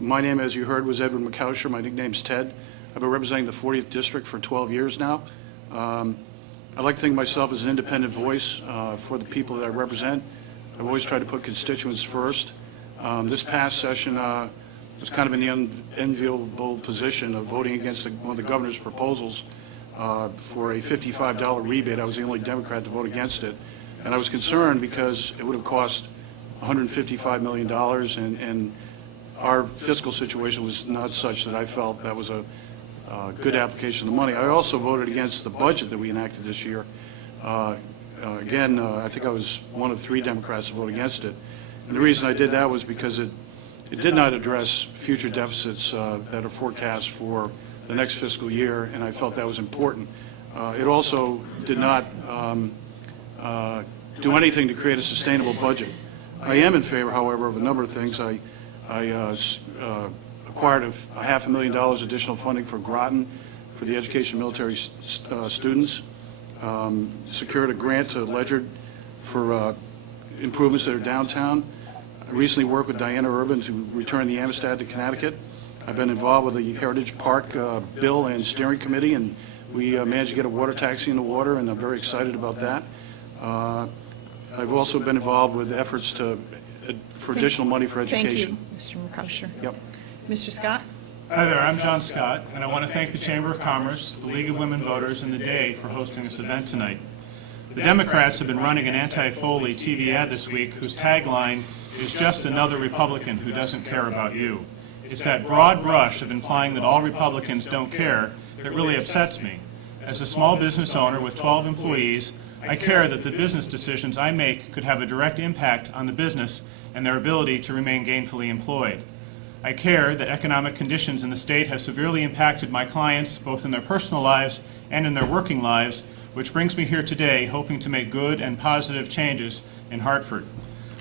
My name, as you heard, was Edward McCousher. My nickname's Ted. I've been representing the 40th District for 12 years now. I like to think of myself as an independent voice for the people that I represent. I've always tried to put constituents first. This past session was kind of in the unenviable position of voting against one of the governor's proposals for a $55 rebate. I was the only Democrat to vote against it. And I was concerned because it would have cost $155 million, and our fiscal situation was not such that I felt that was a good application of the money. I also voted against the budget that we enacted this year. Again, I think I was one of 3 Democrats to vote against it. And the reason I did that was because it did not address future deficits that are forecast for the next fiscal year, and I felt that was important. It also did not do anything to create a sustainable budget. I am in favor, however, of a number of things. I acquired a $500,000 additional funding for Groton for the education of military students, secured a grant to Ledyard for improvements that are downtown. I recently worked with Diana Urban to return the Amistad to Connecticut. I've been involved with the Heritage Park bill and steering committee, and we managed to get a water taxi in the water, and I'm very excited about that. I've also been involved with efforts for additional money for education. Thank you, Mr. McCousher. Yep. Mr. Scott? Hi there, I'm John Scott, and I want to thank the Chamber of Commerce, the League of Women Voters, and the DAY for hosting this event tonight. The Democrats have been running an anti-Foley TV ad this week whose tagline is "just another Republican who doesn't care about you." It's that broad brush of implying that all Republicans don't care that really upsets me. As a small business owner with 12 employees, I care that the business decisions I make could have a direct impact on the business and their ability to remain gainfully employed. I care that economic conditions in the state have severely impacted my clients, both in their personal lives and in their working lives, which brings me here today hoping to make good and positive changes in Hartford.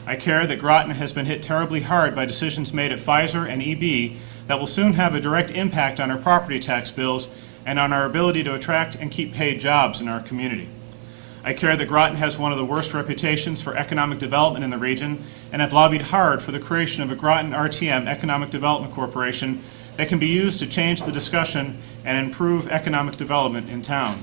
I care that Groton has been hit terribly hard by decisions made at Pfizer and EB that will soon have a direct impact on our property tax bills and on our ability to attract and keep paid jobs in our community. I care that Groton has one of the worst reputations for economic development in the region, and have lobbied hard for the creation of a Groton RTM Economic Development Corporation that can be used to change the discussion and improve economic development in town.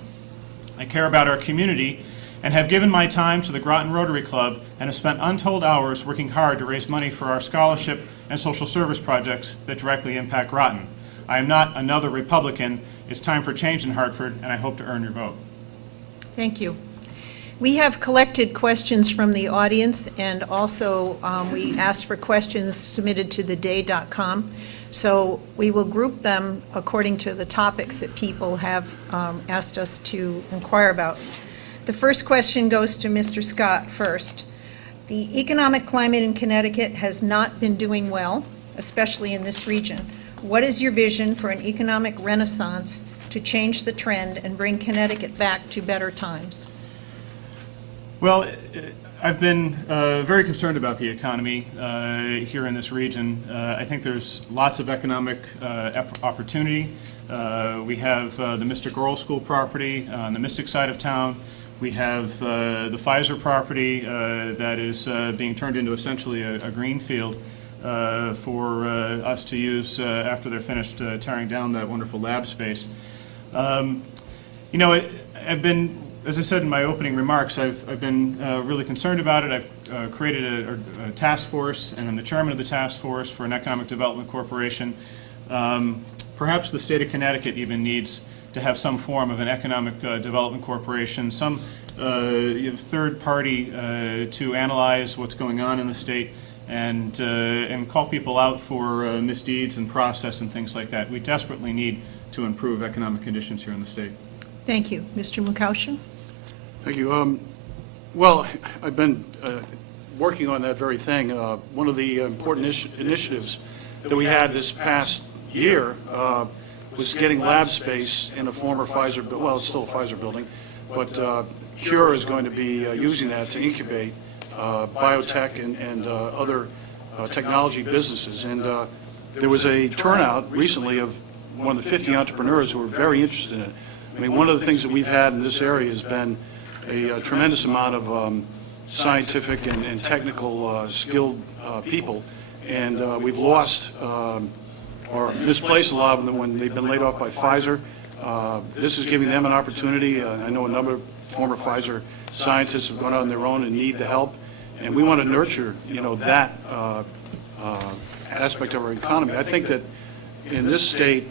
I care about our community and have given my time to the Groton Rotary Club and have spent untold hours working hard to raise money for our scholarship and social service projects that directly impact Groton. I am not another Republican. It's time for change in Hartford, and I hope to earn your vote. Thank you. We have collected questions from the audience, and also we asked for questions submitted to theday.com. So we will group them according to the topics that people have asked us to inquire about. The first question goes to Mr. Scott first. The economic climate in Connecticut has not been doing well, especially in this region. What is your vision for an economic renaissance to change the trend and bring Connecticut back to better times? Well, I've been very concerned about the economy here in this region. I think there's lots of economic opportunity. We have the Mystic Oral School property on the Mystic side of town. We have the Pfizer property that is being turned into essentially a green field for us to use after they're finished tearing down that wonderful lab space. You know, I've been, as I said in my opening remarks, I've been really concerned about it. I've created a task force, and I'm the chairman of the task force for an economic development corporation. Perhaps the state of Connecticut even needs to have some form of an economic development corporation, some third party to analyze what's going on in the state and call people out for misdeeds and process and things like that. We desperately need to improve economic conditions here in the state. Thank you. Mr. McCousher? Thank you. Well, I've been working on that very thing. One of the important initiatives that we had this past year was getting lab space in a former Pfizer, well, it's still a Pfizer building, but Cure is going to be using that to incubate biotech and other technology businesses. And there was a turnout recently of one of the 50 entrepreneurs who were very interested in it. I mean, one of the things that we've had in this area has been a tremendous amount of scientific and technical skilled people, and we've lost or misplaced a lot of them when they've been laid off by Pfizer. This is giving them an opportunity. I know a number of former Pfizer scientists have gone out on their own and need the help, and we want to nurture, that aspect of our economy. I think that in this state,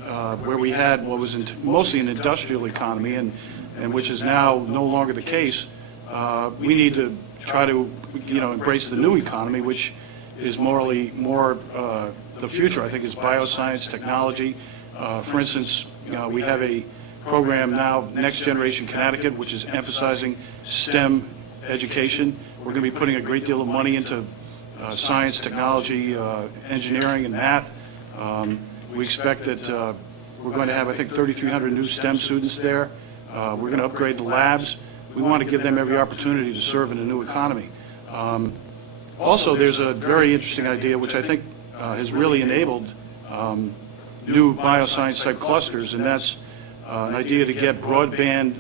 where we had what was mostly an industrial economy, and which is now no longer the case, we need to try to, embrace the new economy, which is more the future. I think is bioscience, technology. For instance, we have a program now, Next Generation Connecticut, which is emphasizing STEM education. We're going to be putting a great deal of money into science, technology, engineering, and math. We expect that we're going to have, I think, 3,300 new STEM students there. We're going to upgrade the labs. We want to give them every opportunity to serve in a new economy. Also, there's a very interesting idea, which I think has really enabled new bioscience-type clusters, and that's an idea to get broadband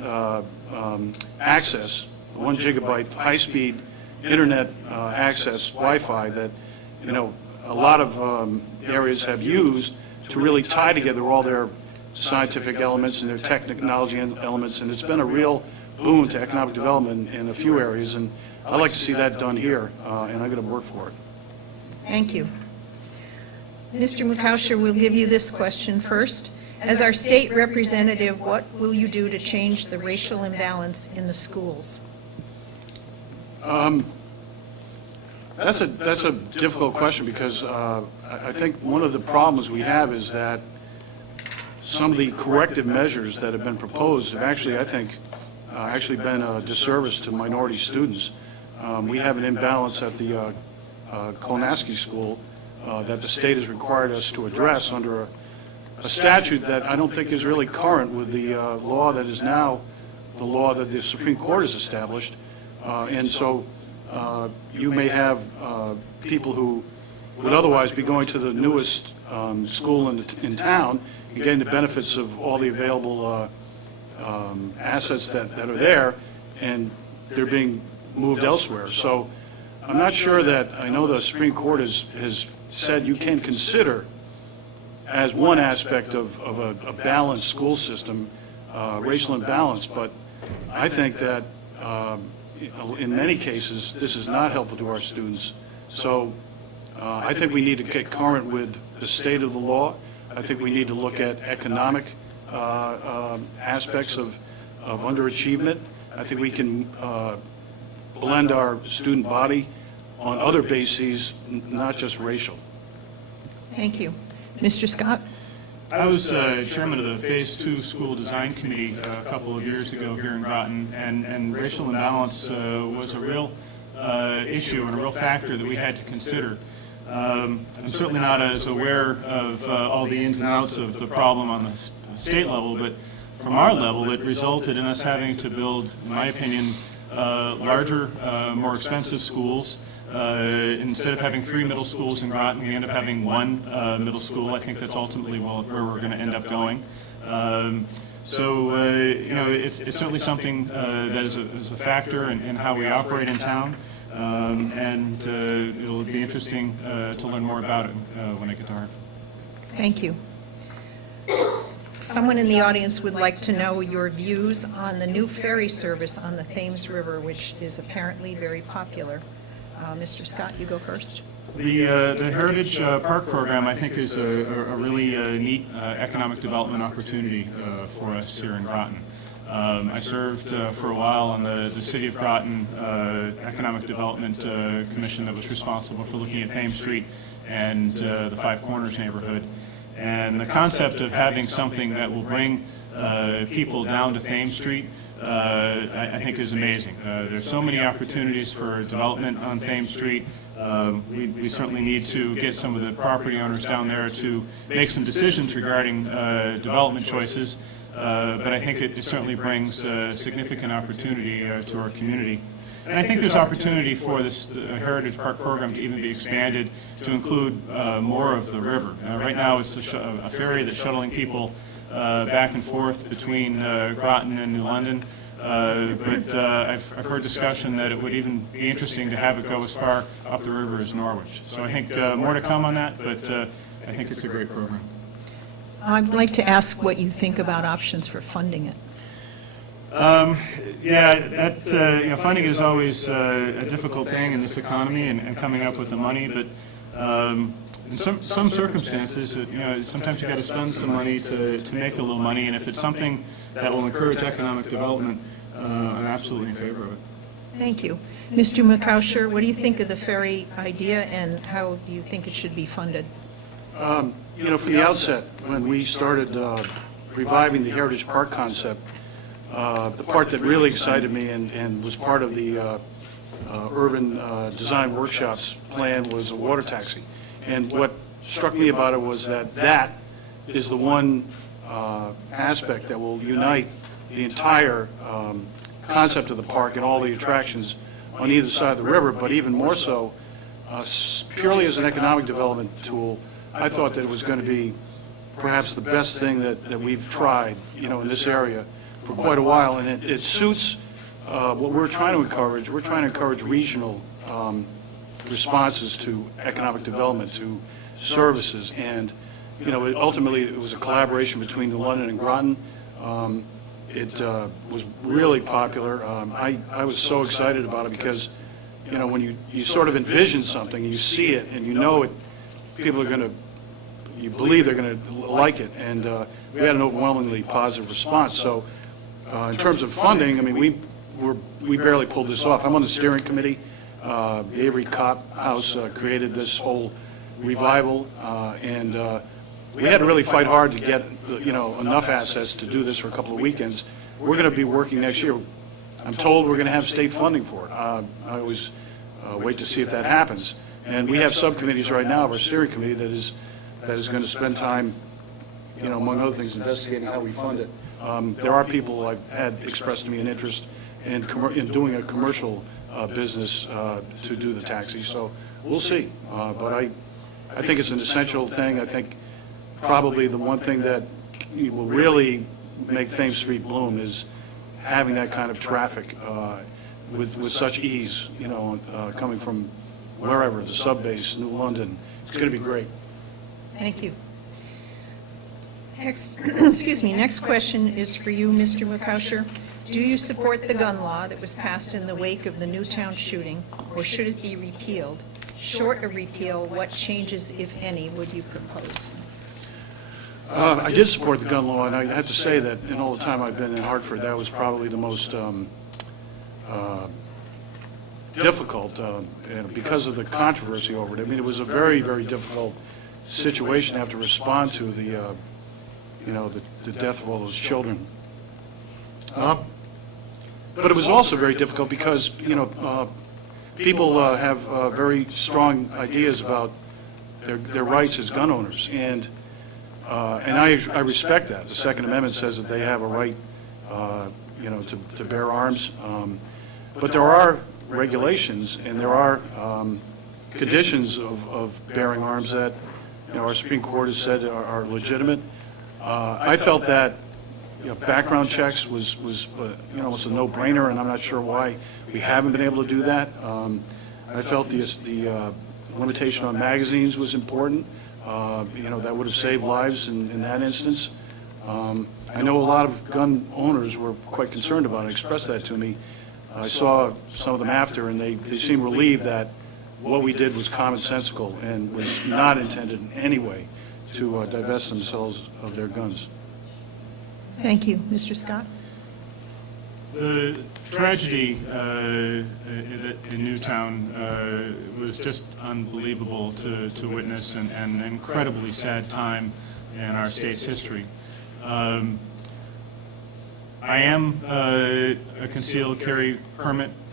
access, 1 gigabyte high-speed internet access, Wi-Fi, that a lot of areas have used to really tie together all their scientific elements and their technology elements, and it's been a real boon to economic development in a few areas, and I'd like to see that done here, and I'm going to work for it. Thank you. Mr. Mukaushar, we'll give you this question first. As our state representative, what will you do to change the racial imbalance in the schools? That's a difficult question, because I think one of the problems we have is that some of the corrective measures that have been proposed have actually, I think, been a disservice to minority students. We have an imbalance at the Kolnaski School that the state has required us to address under a statute that I don't think is really current with the law that is now the law that the Supreme Court has established. And so you may have people who would otherwise be going to the newest school in town and getting the benefits of all the available assets that are there, and they're being moved elsewhere. So I'm not sure that, I know the Supreme Court has said you can consider as one aspect of a balanced school system, racial imbalance, but I think that in many cases this is not helpful to our students. So I think we need to get current with the state of the law. I think we need to look at economic aspects of underachievement. I think we can blend our student body on other bases, not just racial. Thank you. Mr. Scott? I was chairman of the Phase 2 School Design Committee a couple of years ago here in Groton, and racial imbalance was a real issue and a real factor that we had to consider. I'm certainly not as aware of all the ins and outs of the problem on the state level, but from our level, it resulted in us having to build, in my opinion, larger, more expensive schools. Instead of having 3 middle schools in Groton, we end up having 1 middle school. I think that's ultimately where we're going to end up going. So it's certainly something that is a factor in how we operate in town, and it'll be interesting to learn more about it when I get to Hartford. Thank you. Someone in the audience would like to know your views on the new ferry service on the Thames River, which is apparently very popular. Mr. Scott, you go first. The Heritage Park program, I think, is a really neat economic development opportunity for us here in Groton. I served for a while on the City of Groton Economic Development Commission that was responsible for looking at Thames Street and the Five Corners neighborhood. And the concept of having something that will bring people down to Thames Street I think is amazing. There's so many opportunities for development on Thames Street. We certainly need to get some of the property owners down there to make some decisions regarding development choices, but I think it certainly brings significant opportunity to our community. And I think there's opportunity for this Heritage Park program to even be expanded to include more of the river. Right now it's a ferry that's shuttling people back and forth between Groton and New London, but I've heard discussion that it would even be interesting to have it go as far up the river as Norwich. So I think more to come on that, but I think it's a great program. I'd like to ask what you think about options for funding it. Yeah, that, funding is always a difficult thing in this economy and coming up with the money, but in some circumstances, sometimes you got to spend some money to make a little money, and if it's something that will encourage economic development, I'm absolutely in favor of it. Thank you. Mr. McCousher, what do you think of the ferry idea, and how do you think it should be funded? From the outset, when we started reviving the Heritage Park concept, the part that really excited me and was part of the urban design workshops plan was a water taxi. And what struck me about it was that is the one aspect that will unite the entire concept of the park and all the attractions on either side of the river, but even more so, purely as an economic development tool, I thought that it was going to be perhaps the best thing that we've tried, in this area for quite a while, and it suits what we're trying to encourage. We're trying to encourage regional responses to economic development, to services, and ultimately it was a collaboration between New London and Groton. It was really popular. I was so excited about it because, when you sort of envision something, you see it, and people are going to, you believe they're going to like it, and we had an overwhelmingly positive response. So in terms of funding, I mean, we barely pulled this off. I'm on the steering committee. The Avery Cop House created this whole revival, and we had to really fight hard to get, enough assets to do this for a couple of weekends. We're going to be working next year. I'm told we're going to have state funding for it. I always wait to see if that happens. And we have subcommittees right now of our steering committee that is going to spend time, among other things, investigating how we fund it. There are people I've had expressed to me an interest in doing a commercial business to do the taxi. So we'll see. But I think it's an essential thing. I think probably the one thing that will really make Thames Street bloom is having that kind of traffic with such ease, coming from wherever, the subbase, New London. It's going to be great. Thank you. Next question is for you, Mr. McCousher. Do you support the gun law that was passed in the wake of the Newtown shooting, or should it be repealed? Short of repeal, what changes, if any, would you propose? I did support the gun law, and I have to say that in all the time I've been in Hartford, that was probably the most difficult, and because of the controversy over it. I mean, it was a very, very difficult situation to have to respond to the death of all those children. But it was also very difficult because, people have very strong ideas about their rights as gun owners, and I respect that. The Second Amendment says that they have a right, to bear arms, but there are regulations and there are conditions of bearing arms that, our Supreme Court has said are legitimate. I felt that background checks was a no-brainer, and I'm not sure why we haven't been able to do that. I felt the limitation on magazines was important. That would have saved lives in that instance. I know a lot of gun owners were quite concerned about it, expressed that to me. I saw some of them after, and they seemed relieved that what we did was commonsensical and was not intended in any way to divest themselves of their guns. Thank you. Mr. Scott? The tragedy in Newtown was just unbelievable to witness, and an incredibly sad time in our state's history. I am a concealed carry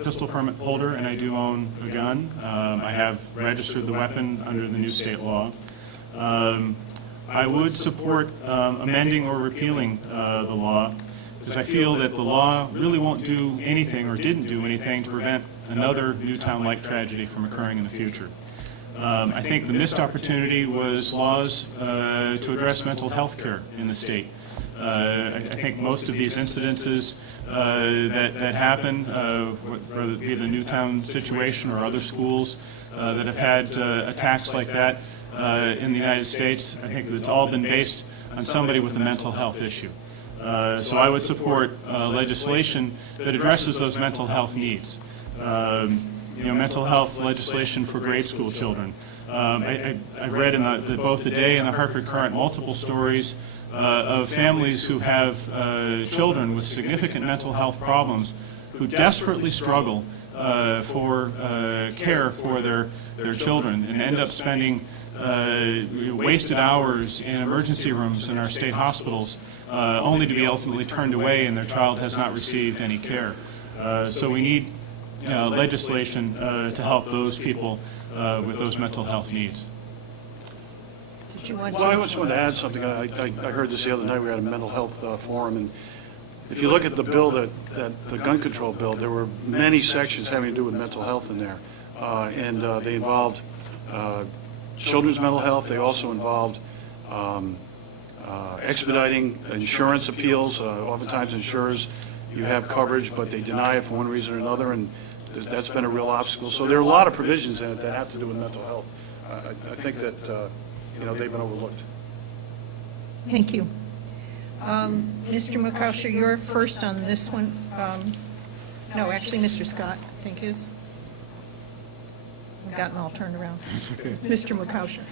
pistol permit holder, and I do own a gun. I have registered the weapon under the new state law. I would support amending or repealing the law, because I feel that the law really won't do anything, or didn't do anything, to prevent another Newtown-like tragedy from occurring in the future. I think the missed opportunity was laws to address mental health care in the state. I think most of these incidences that happen, whether it be the Newtown situation or other schools that have had attacks like that in the United States, I think it's all been based on somebody with a mental health issue. So I would support legislation that addresses those mental health needs. Mental health legislation for grade school children. I've read in both the Day and the Hartford Courant multiple stories of families who have children with significant mental health problems who desperately struggle for care for their children and end up spending wasted hours in emergency rooms in our state hospitals only to be ultimately turned away and their child has not received any care. So we need legislation to help those people with those mental health needs. Did you want Well, I to? just wanted to add something. I heard this the other night. We had a mental health forum, and if you look at the bill, the gun control bill, there were many sections having to do with mental health in there. And they involved children's mental health. They also involved expediting insurance appeals. Oftentimes insurers, you have coverage, but they deny it for one reason or another, and that's been a real obstacle. So there are a lot of provisions in it that have to do with mental health. I think that, they've been overlooked. Thank you. Mr. McCosher, you're first on this one. No, actually, Mr. Scott, I think is. I've gotten all turned around. Mr. McCosher.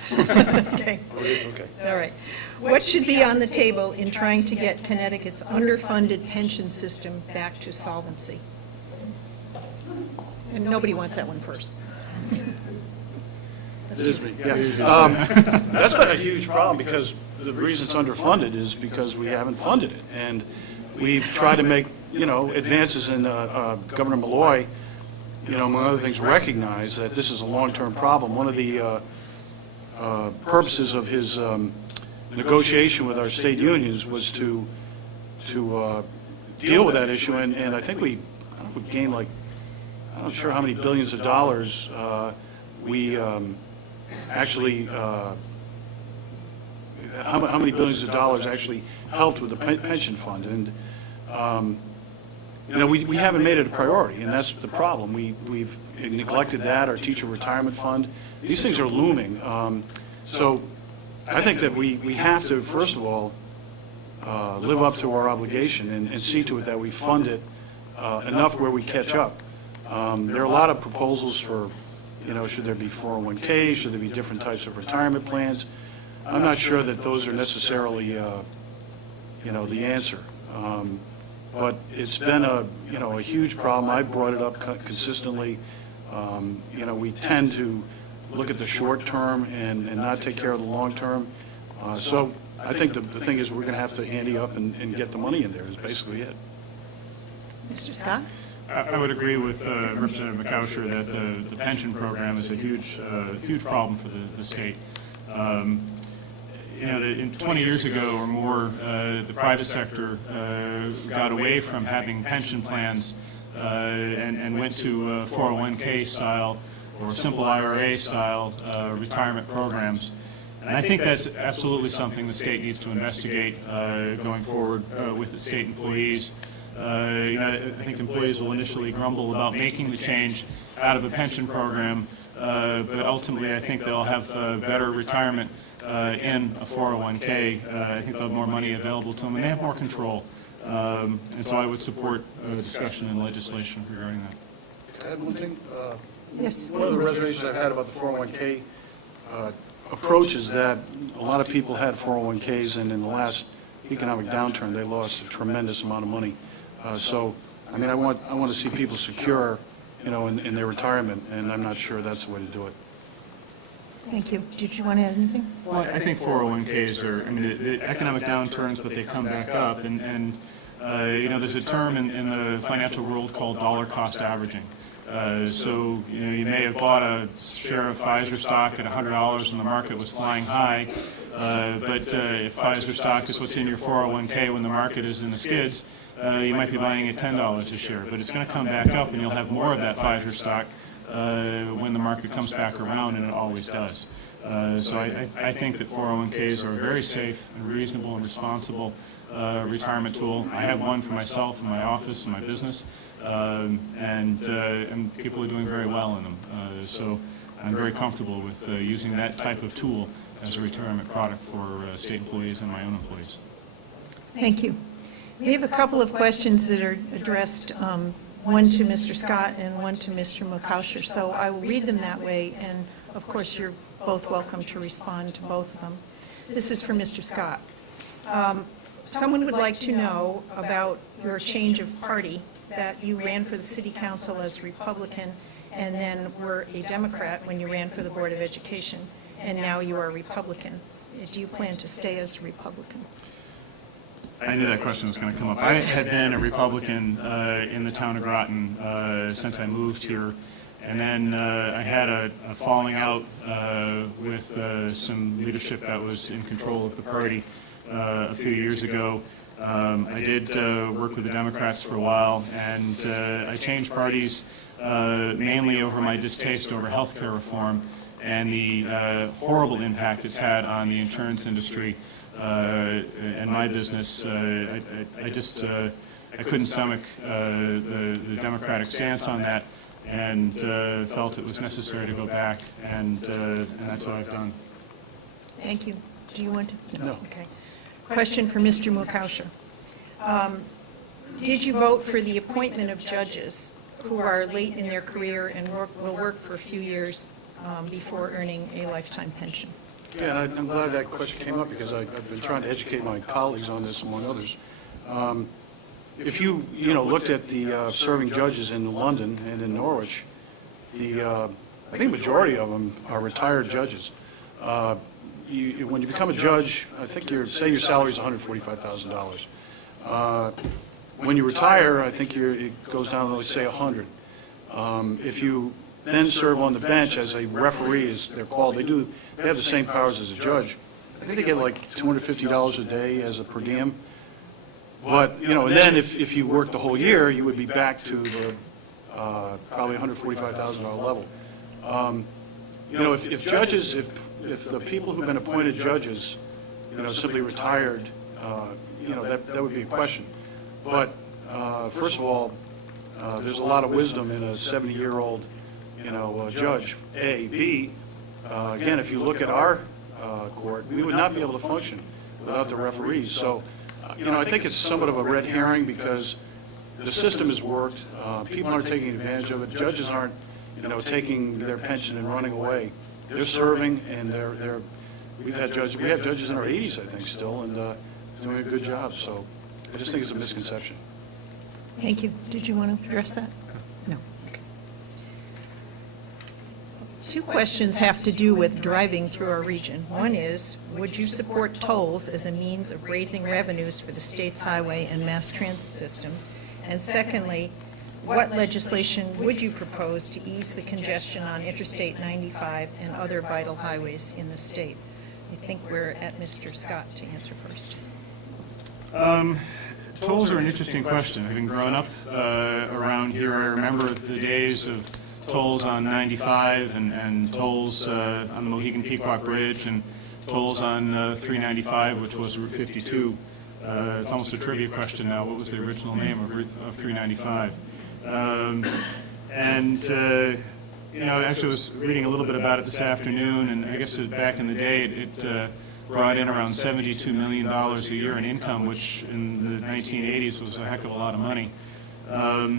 Okay. Okay. All right. What should be on the table in trying to get Connecticut's underfunded pension system back to solvency? And nobody wants that one first. It is me, yeah. That's been a huge problem, because the reason it's underfunded is because we haven't funded it. And we've tried to make, advances in Governor Malloy, among other things, recognize that this is a long-term problem. One of the purposes of his negotiation with our state unions was to deal with that issue, and I think we gained I'm not sure how many billions of dollars we actually, how many billions of dollars actually helped with the pension fund. And, we haven't made it a priority, and that's the problem. We've neglected that, our teacher retirement fund. These things are looming. So I think that we have to, first of all, live up to our obligation and see to it that we fund it enough where we catch up. There are a lot of proposals for, should there be 401Ks, should there be different types of retirement plans? I'm not sure that those are necessarily, the answer. But it's been a huge problem. I brought it up consistently. We tend to look at the short term and not take care of the long term. So I think the thing is we're going to have to handy up and get the money in there is basically it. Mr. Scott? I would agree with Representative McCosher that the pension program is a huge problem for the state. In 20 years ago or more, the private sector got away from having pension plans and went to 401K style or simple IRA style retirement programs. And I think that's absolutely something the state needs to investigate going forward with the state employees. I think employees will initially grumble about making the change out of a pension program, but ultimately I think they'll have better retirement in a 401K. I think they'll have more money available to them, and they have more control. And so I would support discussion and legislation regarding that. Can I add one thing? Yes. One of the reservations I've had about the 401K approach is that a lot of people had 401Ks, and in the last economic downturn, they lost a tremendous amount of money. I want to see people secure, in their retirement, and I'm not sure that's the way to do it. Thank you. Did you want to add anything? Well, I think 401Ks are, the economic downturns, but they come back up. And there's a term in the financial world called dollar cost averaging. So, you may have bought a share of Pfizer stock at $100 when the market was flying high, but if Pfizer stock is what's in your 401K when the market is in the skids, you might be buying at $10 a share, but it's going to come back up and you'll have more of that Pfizer stock when the market comes back around, and it always does. So I think that 401Ks are a very safe and reasonable and responsible retirement tool. I have one for myself in my office and my business, and people are doing very well in them. So I'm very comfortable with using that type of tool as a retirement product for state employees and my own employees. Thank you. We have a couple of questions that are addressed, one to Mr. Scott and one to Mr. Mokaushar. So I will read them that way, and of course, you're both welcome to respond to both of them. This is for Mr. Scott. Someone would like to know about your change of party, that you ran for the city council as Republican and then were a Democrat when you ran for the Board of Education, and now you are a Republican. Do you plan to stay as a Republican? I knew that question was going to come up. I had been a Republican in the town of Groton since I moved here, and then I had a falling out with some leadership that was in control of the party a few years ago. I did work with the Democrats for a while, and I changed parties mainly over my distaste over health care reform and the horrible impact it's had on the insurance industry and my business. I couldn't stomach the Democratic stance on that, and felt it was necessary to go back, and that's what I've done. Thank you. Do you want to? No. Okay. Question for Mr. Mokaushar. Did you vote for the appointment of judges who are late in their career and will work for a few years before earning a lifetime pension? Yeah, and I'm glad that question came up because I've been trying to educate my colleagues on this, among others. If you looked at the serving judges in London and in Norwich, I think the majority of them are retired judges. When you become a judge, I think your salary is $145,000. When you retire, I think it goes down to, let's say, $100. If you then serve on the bench as a referee, as they're called, they have the same powers as a judge. I think they get like $250 a day as a per diem. But, and then if you work the whole year, you would be back to the probably $145,000 level. If judges, if the people who've been appointed judges, simply retired, that would be a question. But first of all, there's a lot of wisdom in a 70-year-old, judge. A. B. Again, if you look at our court, we would not be able to function without the referees. So, I think it's somewhat of a red herring because the system has worked. People aren't taking advantage of it. Judges aren't, taking their pension and running away. They're serving, and we have judges in our 80s, I think, still, and doing a good job. So I just think it's a misconception. Thank you. Did you want to address that? No. Okay. Two questions have to do with driving through our region. One is, would you support tolls as a means of raising revenues for the state's highway and mass transit systems? And secondly, what legislation would you propose to ease the congestion on Interstate 95 and other vital highways in the state? I think we're at Mr. Scott to answer first. Tolls are an interesting question. Having grown up around here, I remember the days of tolls on 95 and tolls on the Mohegan Pequot Bridge and tolls on 395, which was Route 52. It's almost a trivia question now. What was the original name of 395? Actually, I was reading a little bit about it this afternoon, and I guess back in the day, it brought in around $72 million a year in income, which in the 1980s was a heck of a lot of money. I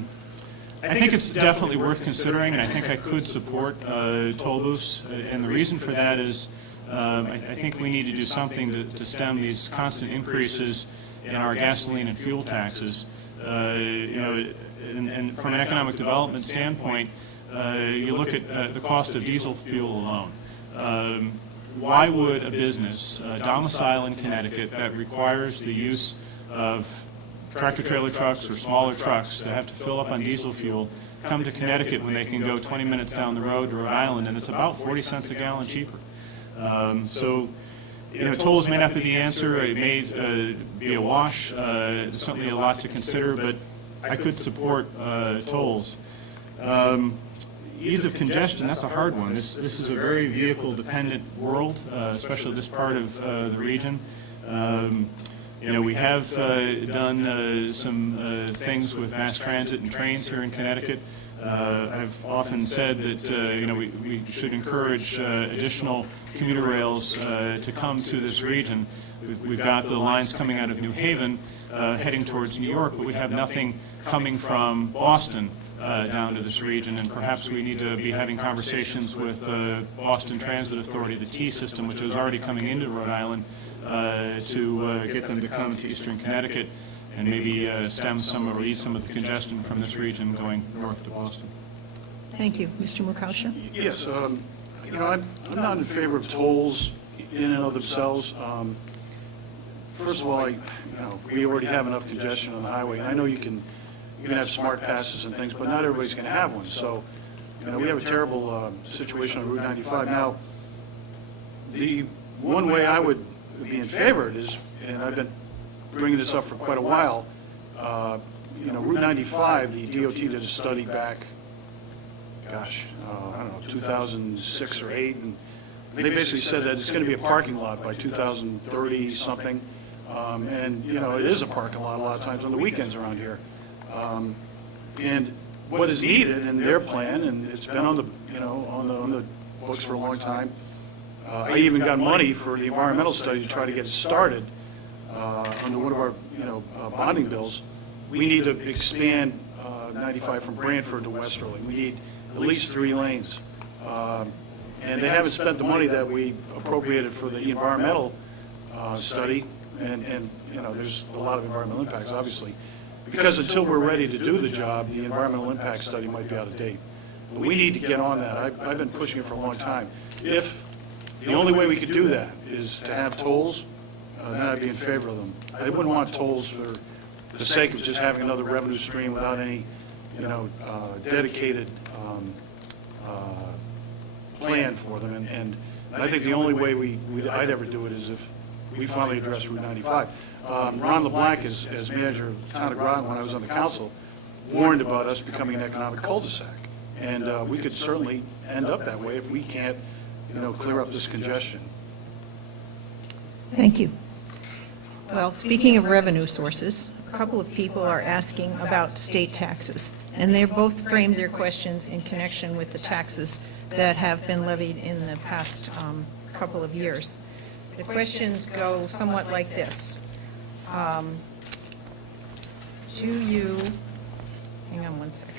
think it's definitely worth considering, and I think I could support toll booths. And the reason for that is I think we need to do something to stem these constant increases in our gasoline and fuel taxes. And from an economic development standpoint, you look at the cost of diesel fuel alone. Why would a business domicile in Connecticut that requires the use of tractor-trailer trucks or smaller trucks that have to fill up on diesel fuel come to Connecticut when they can go 20 minutes down the road to Rhode Island, and it's about 40 cents a gallon cheaper? Tolls may not be the answer. It may be a wash. There's certainly a lot to consider, but I could support tolls. Ease of congestion, that's a hard one. This is a very vehicle-dependent world, especially this part of the region. We have done some things with mass transit and trains here in Connecticut. I've often said that we should encourage additional commuter rails to come to this region. We've got the lines coming out of New Haven heading towards New York, but we have nothing coming from Boston down to this region, and perhaps we need to be having conversations with Boston Transit Authority, the T system, which is already coming into Rhode Island, to get them to come to eastern Connecticut and maybe stem some or ease some of the congestion from this region going north to Boston. Thank you. Mr. Murkowski? Yes, I'm not in favor of tolls in and of themselves. First of all, we already have enough congestion on the highway, and I know you can have smart passes and things, but not everybody's going to have one. So, we have a terrible situation on Route 95. Now, the one way I would be in favor of it is, and I've been bringing this up for quite a while, Route 95, the DOT did a study back, I don't know, 2006 or 8, and they basically said that it's going to be a parking lot by 2030 something, and it is a parking lot a lot of times on the weekends around here. And what is needed in their plan, and it's been on the books for a long time. I even got money for the environmental study to try to get it started under one of our bonding bills. We need to expand 95 from Branford to Westerly. We need at least 3 lanes. And they haven't spent the money that we appropriated for the environmental study, and there's a lot of environmental impacts, obviously. Because until we're ready to do the job, the environmental impact study might be out of date. But we need to get on that. I've been pushing it for a long time. If the only way we could do that is to have tolls, then I'd be in favor of them. I wouldn't want tolls for the sake of just having another revenue stream without any, dedicated plan for them. And I think the only way I'd ever do it is if we finally address Route 95. Ron LeBlanc, as manager of the town of Groton when I was on the council, warned about us becoming an economic cul-de-sac. And we could certainly end up that way if we can't, clear up this congestion. Thank you. Well, speaking of revenue sources, a couple of people are asking about state taxes, and they've both framed their questions in connection with the taxes that have been levied in the past couple of years. The questions go somewhat like this. Hang on one second.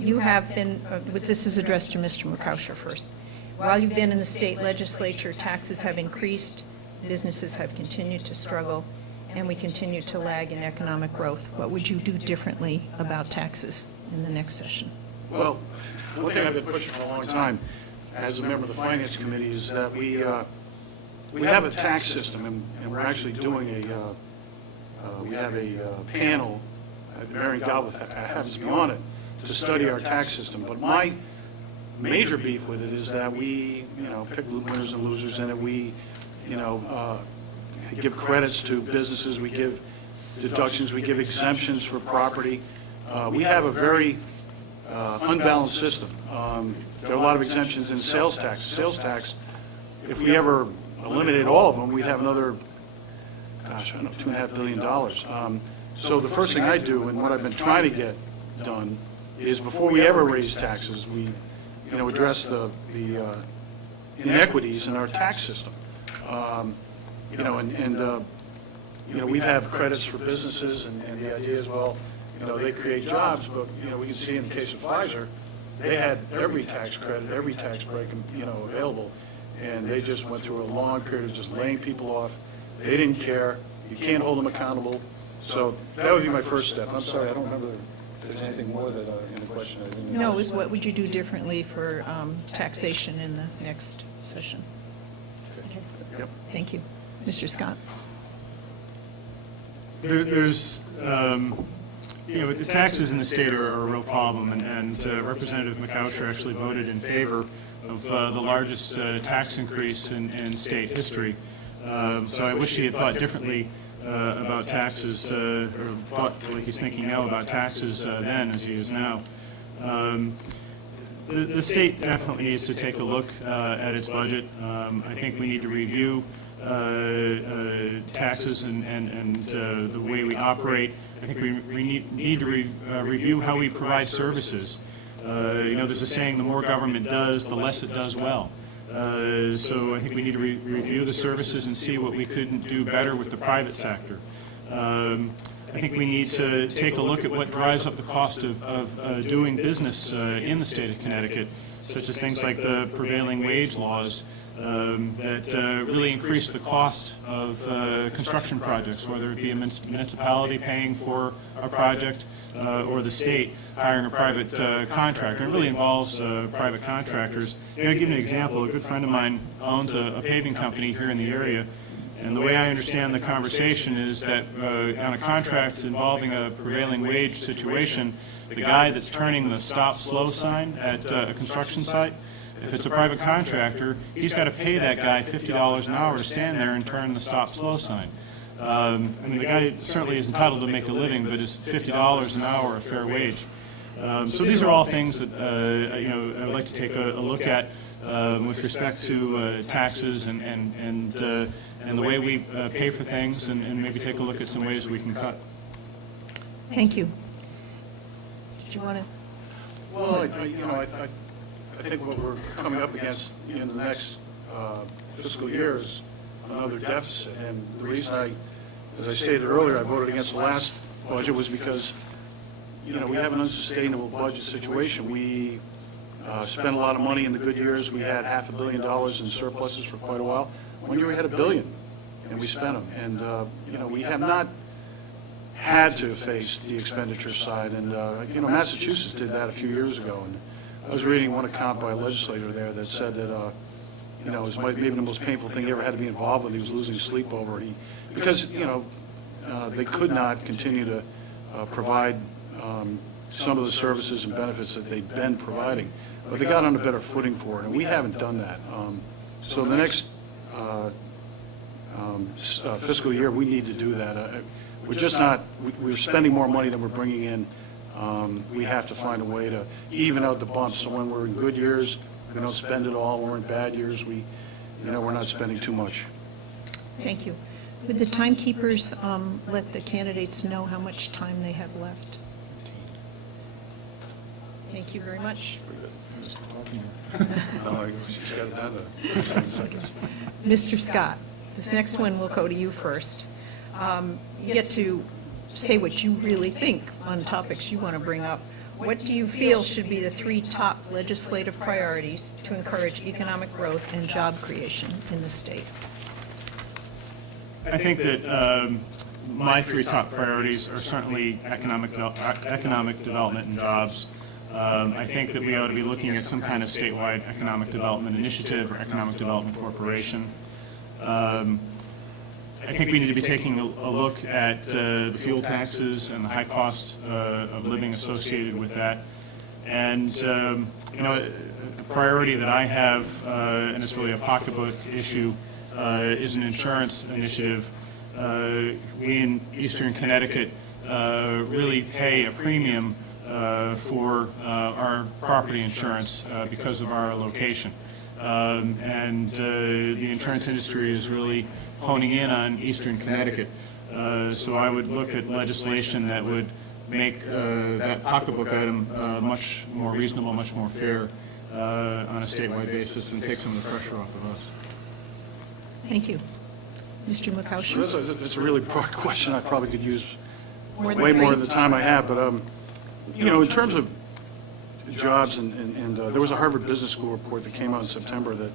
You have been, this is addressed to Mr. Murkowski first. While you've been in the state legislature, taxes have increased, businesses have continued to struggle, and we continue to lag in economic growth. What would you do differently about taxes in the next session? Well, one thing I've been pushing for a long time as a member of the Finance Committee is that we have a tax system, and we're actually doing we have a panel, Marion Galbraith happens to be on it, to study our tax system. But my major beef with it is that we, pick winners and losers in it. We, give credits to businesses, we give deductions, we give exemptions for property. We have a very unbalanced system. There are a lot of exemptions in sales tax. Sales tax, if we ever eliminate all of them, we'd have another, I don't know, $2.5 billion. So the first thing I do, and what I've been trying to get done, is before we ever raise taxes, we, address the inequities in our tax system. We've had credits for businesses, and the idea is, well, they create jobs, but, we can see in the case of Pfizer, they had every tax credit, every tax break, available, and they just went through a long period of just laying people off. They didn't care. You can't hold them accountable. So that would be my first step. I'm sorry, I don't remember if there's anything more that in the question I didn't. No, is what would you do differently for taxation in the next session? Okay. Yep. Thank you. Mr. Scott? There's, the taxes in the state are a real problem, and Representative Murkowski actually voted in favor of the largest tax increase in state history. So I wish he had thought differently about taxes, or thought like he's thinking now about taxes then as he is now. The state definitely needs to take a look at its budget. I think we need to review taxes and the way we operate. I think we need to review how we provide services. There's a saying, the more government does, the less it does well. So I think we need to review the services and see what we couldn't do better with the private sector. I think we need to take a look at what drives up the cost of doing business in the state of Connecticut, such as things like the prevailing wage laws that really increase the cost of construction projects, whether it be a municipality paying for a project or the state hiring a private contractor. It really involves private contractors. I'll give you an example. A good friend of mine owns a paving company here in the area. And the way I understand the conversation is that on a contract involving a prevailing wage situation, the guy that's turning the stop-slow sign at a construction site, if it's a private contractor, he's got to pay that guy $50 an hour to stand there and turn the stop-slow sign. The guy certainly is entitled to make a living, but is $50 an hour a fair wage? So these are all things that I would like to take a look at with respect to taxes and the way we pay for things, and maybe take a look at some ways we can cut. Thank you. Did you want to? Well, I think what we're coming up against in the next fiscal year is another deficit. And the reason as I stated earlier, I voted against the last budget was because, we have an unsustainable budget situation. We spent a lot of money in the good years. We had $500 million in surpluses for quite a while. One year we had $1 billion, and we spent them. And, we have not had to face the expenditure side. And, Massachusetts did that a few years ago. And I was reading one account by a legislator there that said that, it was maybe the most painful thing he ever had to be involved with. He was losing sleep over it. Because, they could not continue to provide some of the services and benefits that they'd been providing. But they got on a better footing for it, and we haven't done that. So the next fiscal year, we need to do that. We're just not, we're spending more money than we're bringing in. We have to find a way to even out the bumps, so when we're in good years, we don't spend it all. When we're in bad years, we're not spending too much. Thank you. Would the timekeepers let the candidates know how much time they have left? Thank you very much. She's got it down to 7 seconds. Mr. Scott, this next one will go to you first. You get to say what you really think on topics you want to bring up. What do you feel should be the 3 top legislative priorities to encourage economic growth and job creation in the state? I think that my 3 top priorities are certainly economic development and jobs. I think that we ought to be looking at some kind of statewide economic development initiative or economic development corporation. I think we need to be taking a look at the fuel taxes and the high cost of living associated with that. And, a priority that I have, and it's really a pocketbook issue, is an insurance initiative. We in Eastern Connecticut really pay a premium for our property insurance because of our location. And the insurance industry is really honing in on Eastern Connecticut. So I would look at legislation that would make that pocketbook item much more reasonable, much more fair on a statewide basis, and take some of the pressure off of us. Thank you. Mr. McCaughey? It's a really broad question. I probably could use More than way more 3? of the time I have, but, in terms of jobs, and there was a Harvard Business School report that came out in September that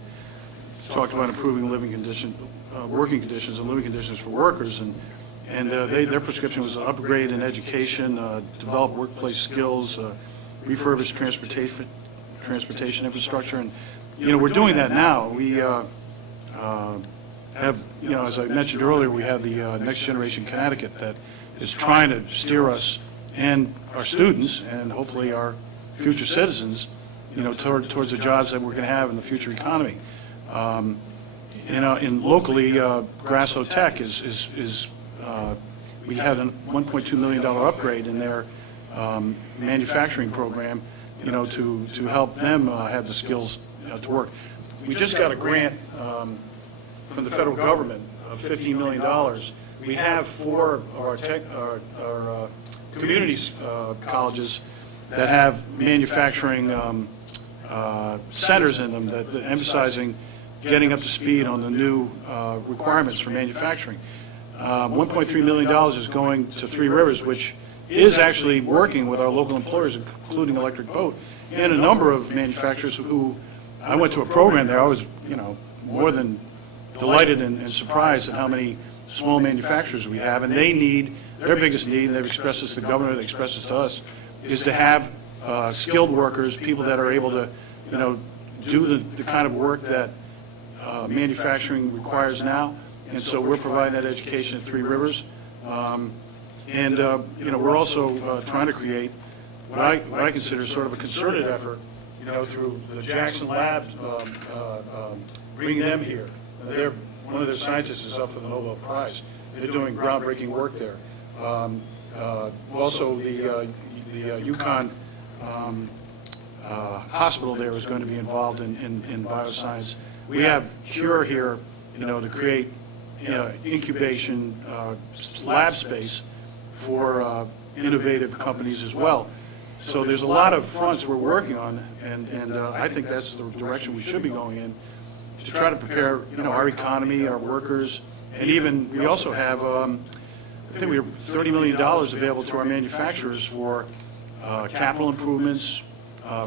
talked about improving working conditions and living conditions for workers, and their prescription was to upgrade in education, develop workplace skills, refurbish transportation infrastructure, and, we're doing that now. We have, as I mentioned earlier, we have the Next Generation Connecticut that is trying to steer us and our students, and hopefully our future citizens, towards the jobs that we're going to have in the future economy. In locally, Grasso Tech is we had a $1.2 million upgrade in their manufacturing program, to help them have the skills to work. We just got a grant from the federal government of $15 million. We have 4 of our communities colleges that have manufacturing centers in them that emphasizing getting up to speed on the new requirements for manufacturing. $1.3 million is going to Three Rivers, which is actually working with our local employers, including Electric Boat, and a number of manufacturers who, I went to a program there, I was, more than delighted and surprised at how many small manufacturers we have, and their biggest need, and they've expressed this to the governor, they expressed this to us, is to have skilled workers, people that are able to, do the kind of work that manufacturing requires now. And so we're providing that education at Three Rivers. We're also trying to create what I consider sort of a concerted effort, through the Jackson Lab, bringing them here. One of their scientists is up for the Nobel Prize. They're doing groundbreaking work there. Also, the UConn hospital there is going to be involved in bioscience. We have Cure here, to create incubation lab space for innovative companies as well. So there's a lot of fronts we're working on, and I think that's the direction we should be going in, to try to prepare, our economy, our workers, and even, we also have, I think we have $30 million available to our manufacturers for capital improvements,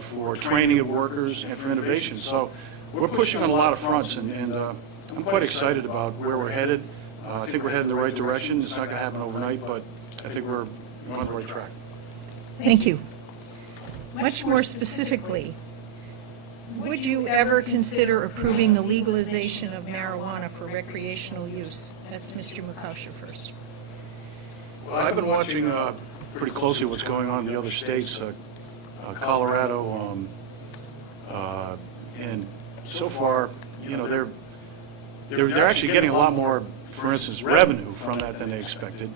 for training of workers, and for innovation. So we're pushing on a lot of fronts, and I'm quite excited about where we're headed. I think we're headed in the right direction. It's not going to happen overnight, but I think we're on the right track. Thank you. Much more specifically, would you ever consider approving the legalization of marijuana for recreational use? That's Mr. Makausher first. Well, I've been watching pretty closely what's going on in the other states, Colorado, and so far, they're actually getting a lot more, for instance, revenue from that than they expected.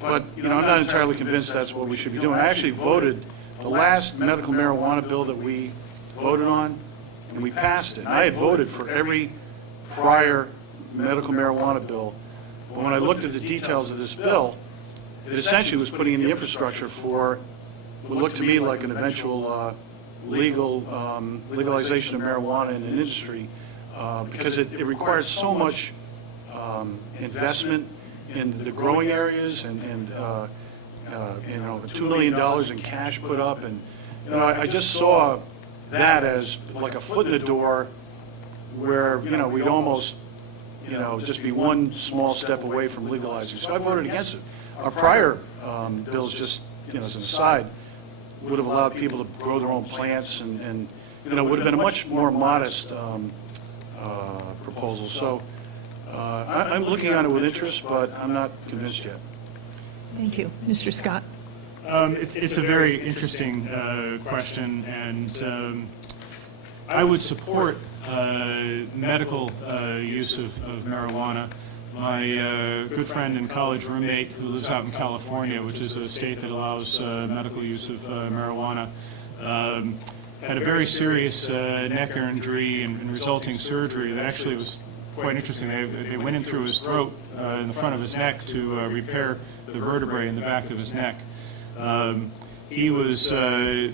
But, I'm not entirely convinced that's what we should be doing. I actually voted the last medical marijuana bill that we voted on, and we passed it. And I had voted for every prior medical marijuana bill, but when I looked at the details of this bill, it essentially was putting in the infrastructure for what looked to me like an eventual legalization of marijuana in an industry, because it requires so much investment in the growing areas, and $2 million in cash put up, and I just saw that as like a foot in the door, where we'd almost just be one small step away from legalizing. So I voted against it. Our prior bills, just as an aside, would have allowed people to grow their own plants, and would have been a much more modest proposal. So I'm looking on it with interest, but I'm not convinced yet. Thank you. Mr. Scott? It's a very interesting question, and I would support medical use of marijuana. My good friend and college roommate who lives out in California, which is a state that allows medical use of marijuana, had a very serious neck injury and resulting surgery that actually was quite interesting. They went in through his throat in the front of his neck to repair the vertebrae in the back of his neck. He was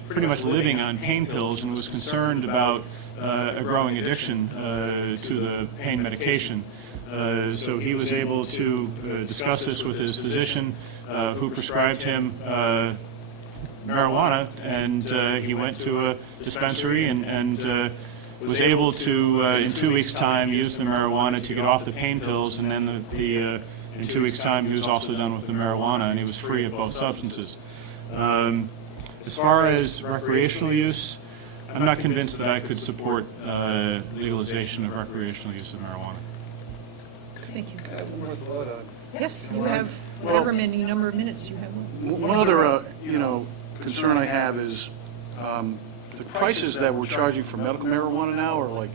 pretty much living on pain pills and was concerned about a growing addiction to the pain medication. So he was able to discuss this with his physician, who prescribed him marijuana, and he went to a dispensary and was able to, in 2 weeks' time, use the marijuana to get off the pain pills, and then in 2 weeks' time, he was also done with the marijuana, and he was free of both substances. As far as recreational use, I'm not convinced that I could support legalization of recreational use of marijuana. Thank you. I have one more thought on. Yes, you have whatever many number of minutes you have. One other, concern I have is the prices that we're charging for medical marijuana now are like,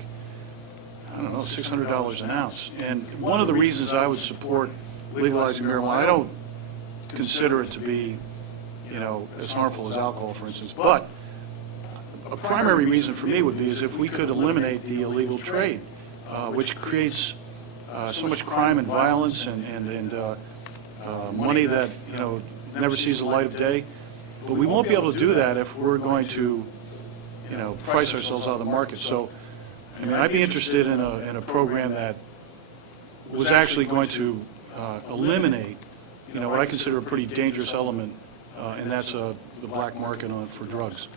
I don't know, $600 an ounce. And one of the reasons I would support legalizing marijuana, I don't consider it to be, as harmful as alcohol, for instance. But a primary reason for me would be is if we could eliminate the illegal trade, which creates so much crime and violence and money that, never sees the light of day. But we won't be able to do that if we're going to, price ourselves out of the market. So, I'd be interested in a program that was actually going to eliminate, what I consider a pretty dangerous element, and that's the black market for drugs.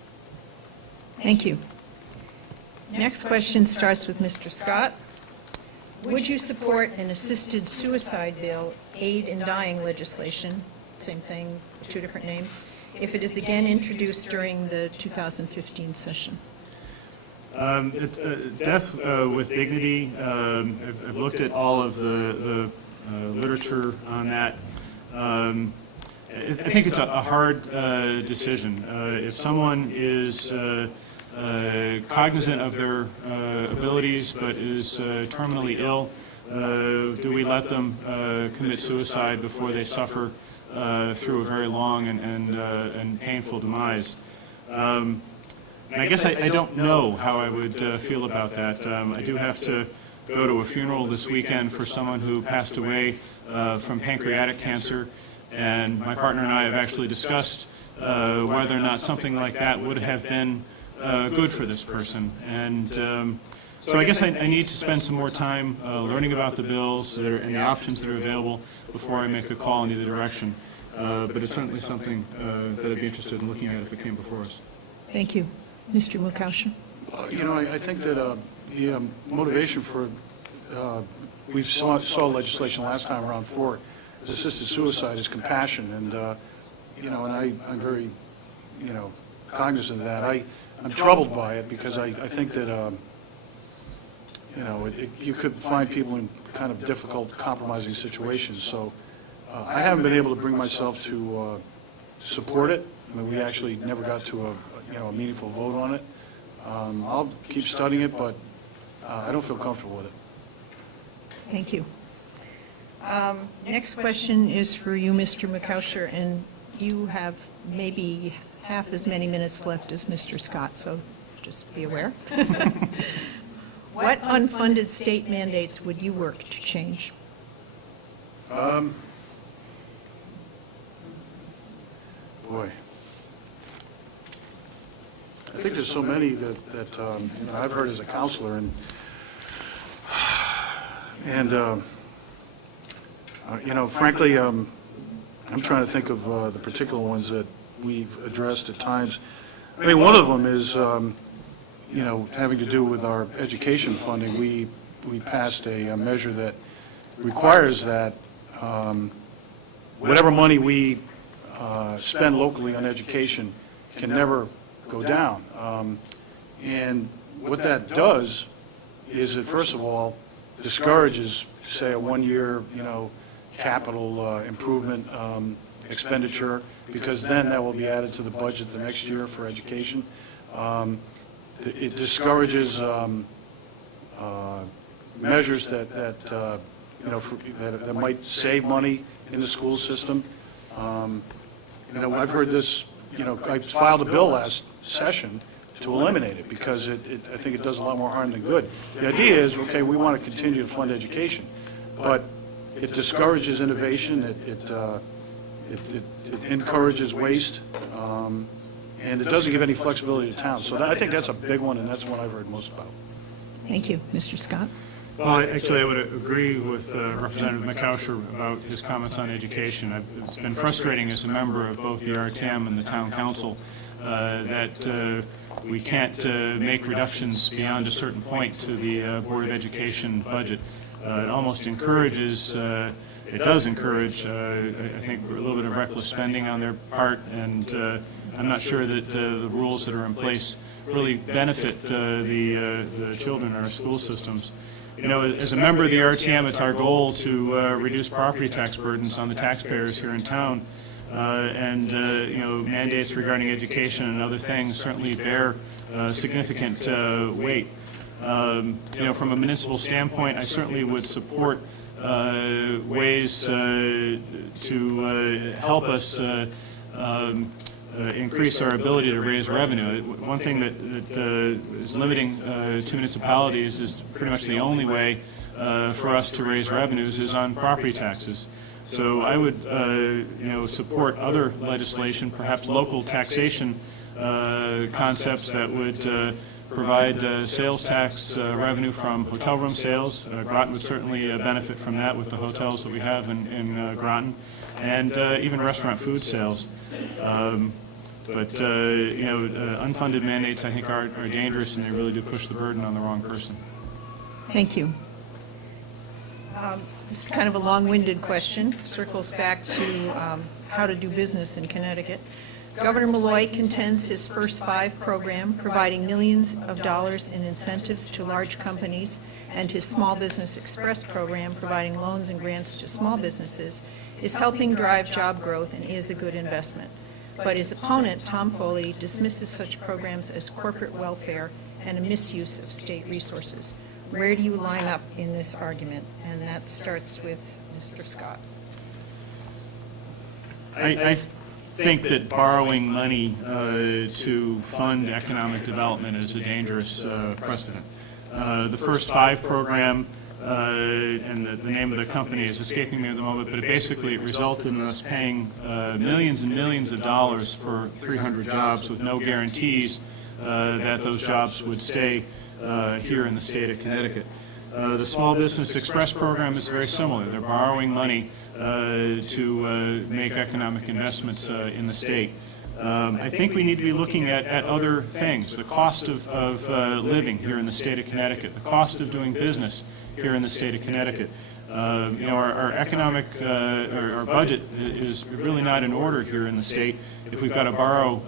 Thank you. Next question starts with Mr. Scott. Would you support an assisted suicide bill, aid in dying legislation, same thing, two different names, if it is again introduced during the 2015 session? Death with dignity. I've looked at all of the literature on that. I think it's a hard decision. If someone is cognizant of their abilities but is terminally ill, do we let them commit suicide before they suffer through a very long and painful demise? I guess I don't know how I would feel about that. I do have to go to a funeral this weekend for someone who passed away from pancreatic cancer, and my partner and I have actually discussed whether or not something like that would have been good for this person. And so I guess I need to spend some more time learning about the bills and the options that are available before I make a call in either direction. But it's certainly something that I'd be interested in looking at if it came before us. Thank you. Mr. Mukasher? I think that the motivation for, we saw legislation last time around for assisted suicide is compassion, and, and I'm very, cognizant of that. I'm troubled by it because I think that, you could find people in kind of difficult, compromising situations. So I haven't been able to bring myself to support it. We actually never got to a meaningful vote on it. I'll keep studying it, but I don't feel comfortable with it. Thank you. Next question is for you, Mr. Mukasher, and you have maybe half as many minutes left as Mr. Scott, so just be aware. What unfunded state mandates would you work to change? Boy. I think there's so many that I've heard as a counselor, and frankly, I'm trying to think of the particular ones that we've addressed at times. One of them is, having to do with our education funding. We passed a measure that requires that whatever money we spend locally on education can never go down. And what that does is it, first of all, discourages, say, a one-year, capital improvement expenditure, because then that will be added to the budget the next year for education. It discourages measures that might save money in the school system. I've heard this. I filed a bill last session to eliminate it because I think it does a lot more harm than good. The idea is, okay, we want to continue to fund education, but it discourages innovation, it encourages waste, and it doesn't give any flexibility to towns. So I think that's a big one, and that's one I've heard most about. Thank you. Mr. Scott? Well, actually, I would agree with Representative Mukasher about his comments on education. It's been frustrating as a member of both the RTM and the Town Council that we can't make reductions beyond a certain point to the Board of Education budget. It almost encourages, it does encourage, I think, a little bit of reckless spending on their part, and I'm not sure that the rules that are in place really benefit the children in our school systems. As a member of the RTM, it's our goal to reduce property tax burdens on the taxpayers here in town, and mandates regarding education and other things certainly bear significant weight. From a municipal standpoint, I certainly would support ways to help us increase our ability to raise revenue. One thing that is limiting to municipalities is pretty much the only way for us to raise revenues is on property taxes. So I would, support other legislation, perhaps local taxation concepts that would provide sales tax revenue from hotel room sales. Groton would certainly benefit from that with the hotels that we have in Groton, and even restaurant food sales. Unfunded mandates, I think, are dangerous, and they really do push the burden on the wrong person. Thank you. This is kind of a long-winded question, circles back to how to do business in Connecticut. Governor Malloy contends his First Five program, providing millions of dollars in incentives to large companies, and his Small Business Express program, providing loans and grants to small businesses, is helping drive job growth and is a good investment. But his opponent, Tom Foley, dismisses such programs as corporate welfare and a misuse of state resources. Where do you line up in this argument? And that starts with Mr. Scott. I think that borrowing money to fund economic development is a dangerous precedent. The First Five program, and the name of the company is escaping me at the moment, but it resulted in us paying millions and millions of dollars for 300 jobs with no guarantees that those jobs would stay here in the state of Connecticut. The Small Business Express program is very similar. They're borrowing money to make economic investments in the state. I think we need to be looking at other things, the cost of living here in the state of Connecticut, the cost of doing business here in the state of Connecticut. Our economic, our budget is really not in order here in the state if we've got to borrow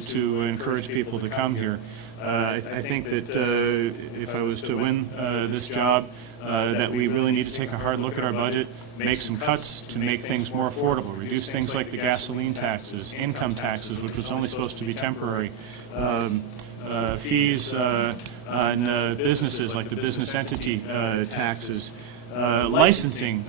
to encourage people to come here. I think that if I was to win this job, that we really need to take a hard look at our budget, make some cuts to make things more affordable, reduce things like the gasoline taxes, income taxes, which was only supposed to be temporary, fees on businesses like the business entity taxes, licensing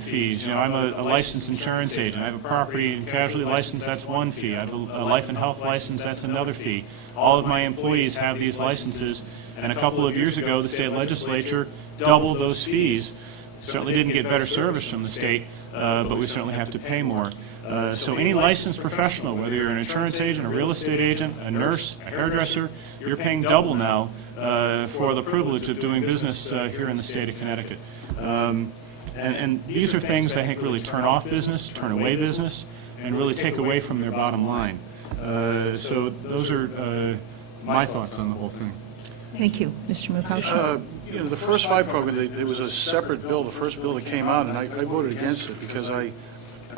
fees. I'm a licensed insurance agent. I have a property and casualty license, that's one fee. I have a life and health license, that's another fee. All of my employees have these licenses, and a couple of years ago, the state legislature doubled those fees. Certainly didn't get better service from the state, but we certainly have to pay more. So any licensed professional, whether you're an insurance agent, a real estate agent, a nurse, a hairdresser, you're paying double now for the privilege of doing business here in the state of Connecticut. And these are things I think really turn off business, turn away business, and really take away from their bottom line. So those are my thoughts on the whole thing. Thank you. Mr. Mukasey. The First Five program, it was a separate bill, the first bill that came out, and I voted against it because I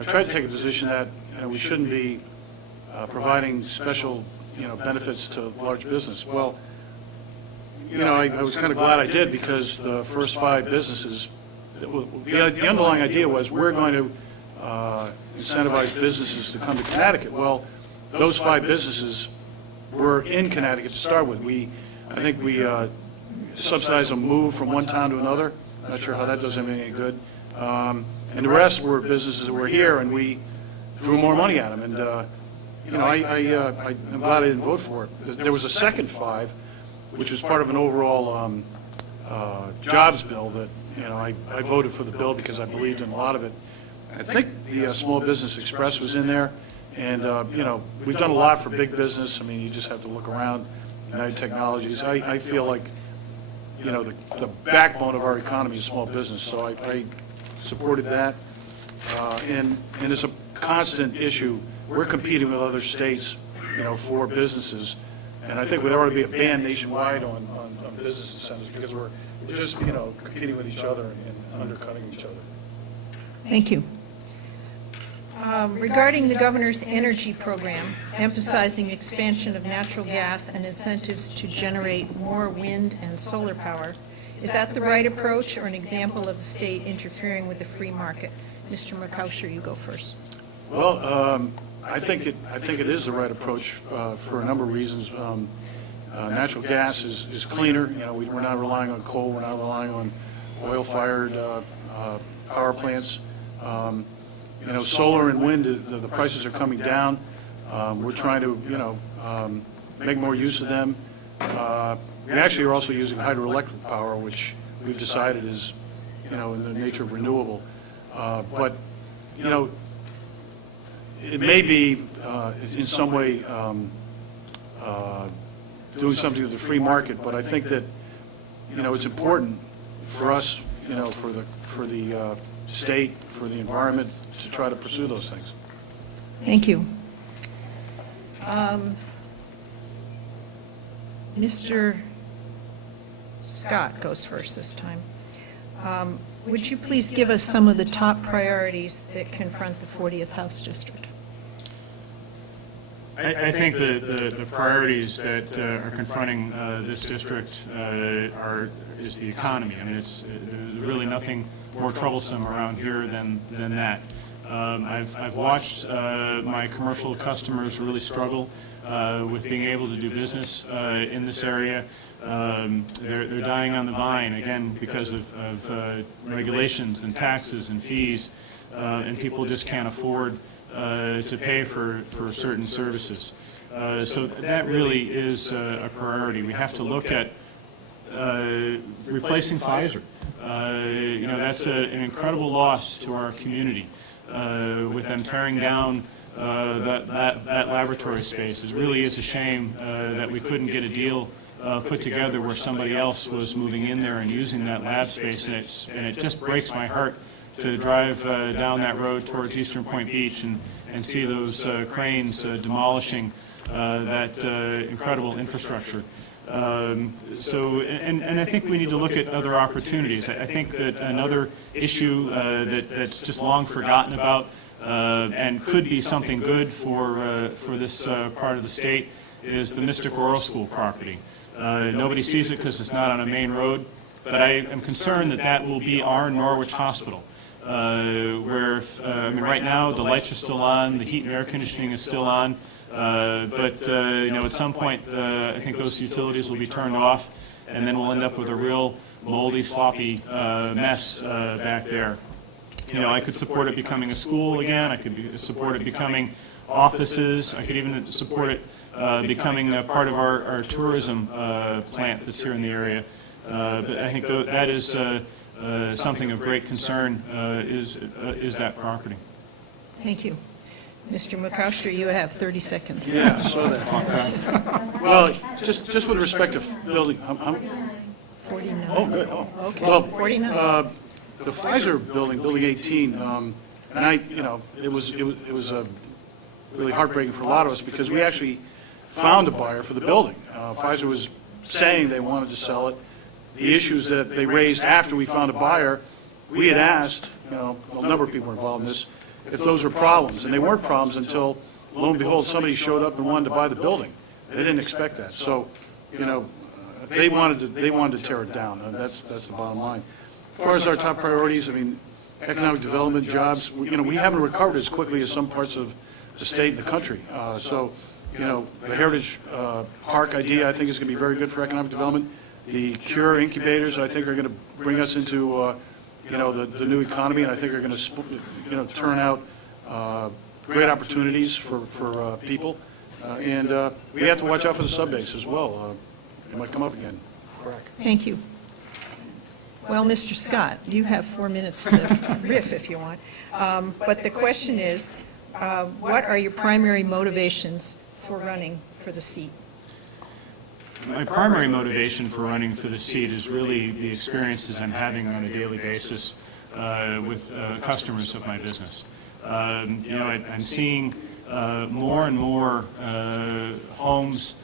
tried to take a position that we shouldn't be providing special benefits to large business. Well, I was kind of glad I did, because the First Five businesses, the underlying idea was we're going to incentivize businesses to come to Connecticut. Well, those 5 businesses were in Connecticut to start with. I think we subsidized a move from one town to another. I'm not sure how that does them any good. And the rest were businesses that were here, and we threw more money at them. And I'm glad I didn't vote for it. There was a second 5, which was part of an overall jobs bill that I voted for the bill because I believed in a lot of it. I think the Small Business Express was in there, and we've done a lot for big business. I mean, you just have to look around. United Technologies. I feel like the backbone of our economy is small business, so I supported that. And it's a constant issue. We're competing with other states, for businesses, and I think there ought to be a ban nationwide on business incentives, because we're just competing with each other and undercutting each other. Thank you. Regarding the governor's energy program, emphasizing expansion of natural gas and incentives to generate more wind and solar power, is that the right approach, or an example of the state interfering with the free market? Mr. Mukasey, you go first. Well, I think it is the right approach for a number of reasons. Natural gas is cleaner. We're not relying on coal. We're not relying on oil-fired power plants. solar and wind, the prices are coming down. We're trying to, make more use of them. We actually are also using hydroelectric power, which we've decided is, in the nature of renewable. But, it may be in some way doing something with the free market, but I think that, it's important for us, for the state, for the environment, to try to pursue those things. Thank you. Mr. Scott goes first this time. Would you please give us some of the top priorities that confront the 40th House District? I think the priorities that are confronting this district is the economy. I mean, there's really nothing more troublesome around here than that. I've watched my commercial customers really struggle with being able to do business in this area. They're dying on the vine, again, because of regulations and taxes and fees, and people just can't afford to pay for certain services. So that really is a priority. We have to look at replacing Pfizer. That's an incredible loss to our community. With them tearing down that laboratory space, it really is a shame that we couldn't get a deal put together where somebody else was moving in there and using that lab space, and it just breaks my heart to drive down that road towards Eastern Point Beach and see those cranes demolishing that incredible infrastructure. And I think we need to look at other opportunities. I think that another issue that's just long forgotten about and could be something good for this part of the state is the Mystic Oral School property. Nobody sees it because it's not on a main road, but I am concerned that that will be our Norwich Hospital. Where right now the lights are still on, the heat and air conditioning is still on, but at some point I think those utilities will be turned off, and then we'll end up with a real moldy, sloppy mess back there. I could support it becoming a school again. I could support it becoming offices. I could even support it becoming a part of our tourism plant that's here in the area. But I think that is something of great concern is that property. Thank you. Mr. Mukasher, you have 30 seconds. Yeah, I saw that. Well, just with respect to building, 49. oh, good, oh. Okay, Well, 49. the Pfizer building, Building 18, and it was really heartbreaking for a lot of us because we actually found a buyer for the building. Pfizer was saying they wanted to sell it. The issues that they raised after we found a buyer, we had asked, a number of people were involved in this, if those were problems. And they weren't problems until, lo and behold, somebody showed up and wanted to buy the building. They didn't expect that. So, they wanted to tear it down. And that's the bottom line. As far as our top priorities, economic development, jobs, we haven't recovered as quickly as some parts of the state and the country. The Heritage Park idea, I think, is going to be very good for economic development. The Cure incubators, I think, are going to bring us into, the new economy, and I think are going to, turn out great opportunities for people. And we have to watch out for the subbase as well. It might come up again. Correct. Thank you. Well, Mr. Scott, you have 4 minutes to riff if you want. But the question is, what are your primary motivations for running for the seat? My primary motivation for running for the seat is really the experiences I'm having on a daily basis with customers of my business. I'm seeing more and more homes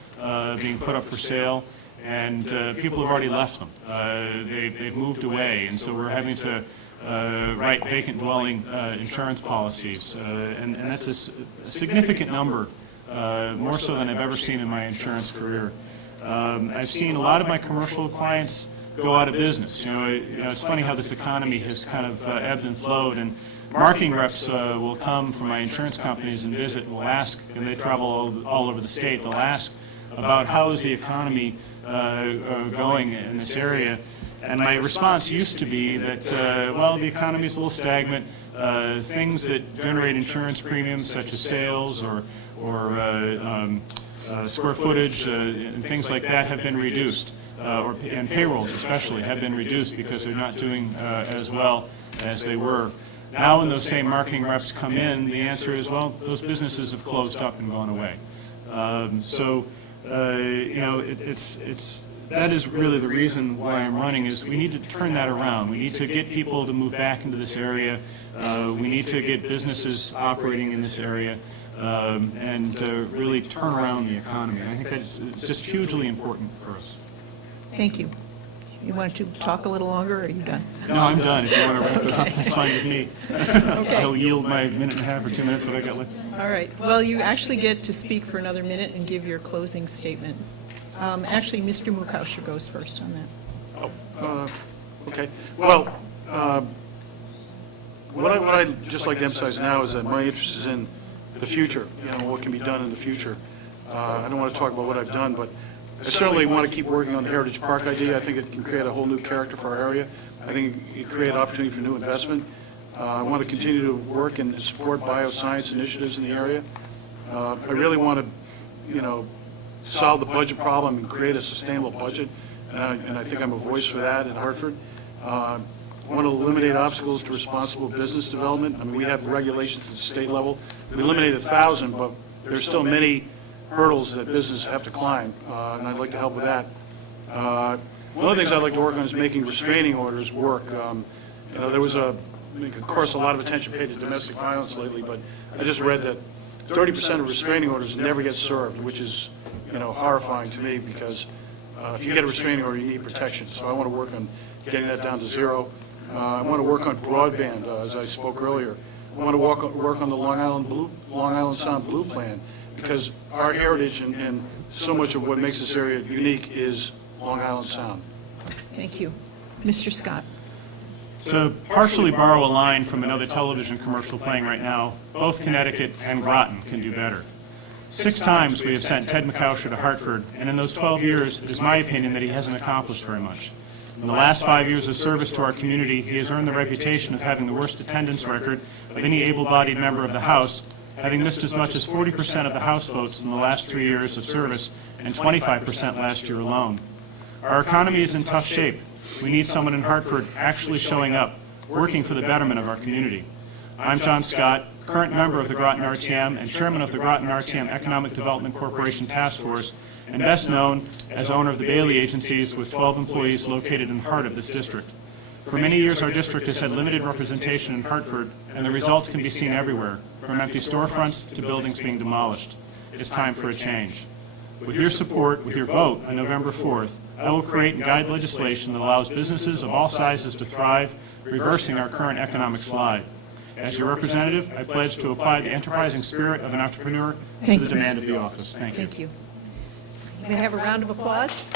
being put up for sale, and people have already left them. They've moved away, and so we're having to write vacant dwelling insurance policies, and that's a significant number, more so than I've ever seen in my insurance career. I've seen a lot of my commercial clients go out of business. It's funny how this economy has kind of ebbed and flowed, and marketing reps will come from my insurance companies and visit, and will ask, and they travel all over the state, they'll ask about how is the economy going in this area. And my response used to be that, well, the economy is a little stagnant. Things that generate insurance premiums, such as sales or square footage and things like that, have been reduced, and payrolls especially have been reduced because they're not doing as well as they were. Now when those same marketing reps come in, the answer is, well, those businesses have closed up and gone away. That is really the reason why I'm running, is we need to turn that around. We need to get people to move back into this area. We need to get businesses operating in this area and really turn around the economy. And I think that's just hugely important for us. Thank you. You want to talk a little longer, or are you done? No, I'm done. If you want to wrap it up, that's fine with me. Okay. I'll yield my minute and a half or 2 minutes, what I got left. All right. Well, you actually get to speak for another minute and give your closing statement. Actually, Mr. Mukaushir goes first on that. Okay. Well, what I'd just like to emphasize now is that my interest is in the future, what can be done in the future. I don't want to talk about what I've done, but I certainly want to keep working on the Heritage Park idea. I think it can create a whole new character for our area. I think it create opportunity for new investment. I want to continue to work and support bioscience initiatives in the area. I really want to, solve the budget problem and create a sustainable budget, and I think I'm a voice for that in Hartford. I want to eliminate obstacles to responsible business development. I mean, we have regulations at the state level. We eliminated 1,000, but there's still many hurdles that businesses have to climb, and I'd like to help with that. One of the things I'd like to work on is making restraining orders work. There was of course, a lot of attention paid to domestic violence lately, but I just read that 30% of restraining orders never get served, which is, horrifying to me, because if you get a restraining order, you need protection. So I want to work on getting that down to zero. I want to work on broadband, as I spoke earlier. I want to work on the Long Island Sound Blue Plan, because our heritage and so much of what makes this area unique is Long Island Sound. Thank you. Mr. Scott. To partially borrow a line from another television commercial playing right now, both Connecticut and Groton can do better. 6 times we have sent Ted Mukaushir to Hartford, and in those 12 years, it is my opinion that he hasn't accomplished very much. In the last 5 years of service to our community, he has earned the reputation of having the worst attendance record of any able-bodied member of the House, having missed as much as 40% of the House votes in the last 3 years of service and 25% last year alone. Our economy is in tough shape. We need someone in Hartford actually showing up, working for the betterment of our community. I'm John Scott, current member of the Groton RTM and chairman of the Groton RTM Economic Development Corporation Task Force, and best known as owner of the Bailey Agencies with 12 employees located in the heart of this district. For many years, our district has had limited representation in Hartford, and the results can be seen everywhere, from empty storefronts to buildings being demolished. It's time for a change. With your support, with your vote on November 4th, I will create and guide legislation that allows businesses of all sizes to thrive, reversing our current economic slide. As your representative, I pledge to apply the enterprising spirit of an entrepreneur to the demand of the office. Thank you. Thank you. May I have a round of applause?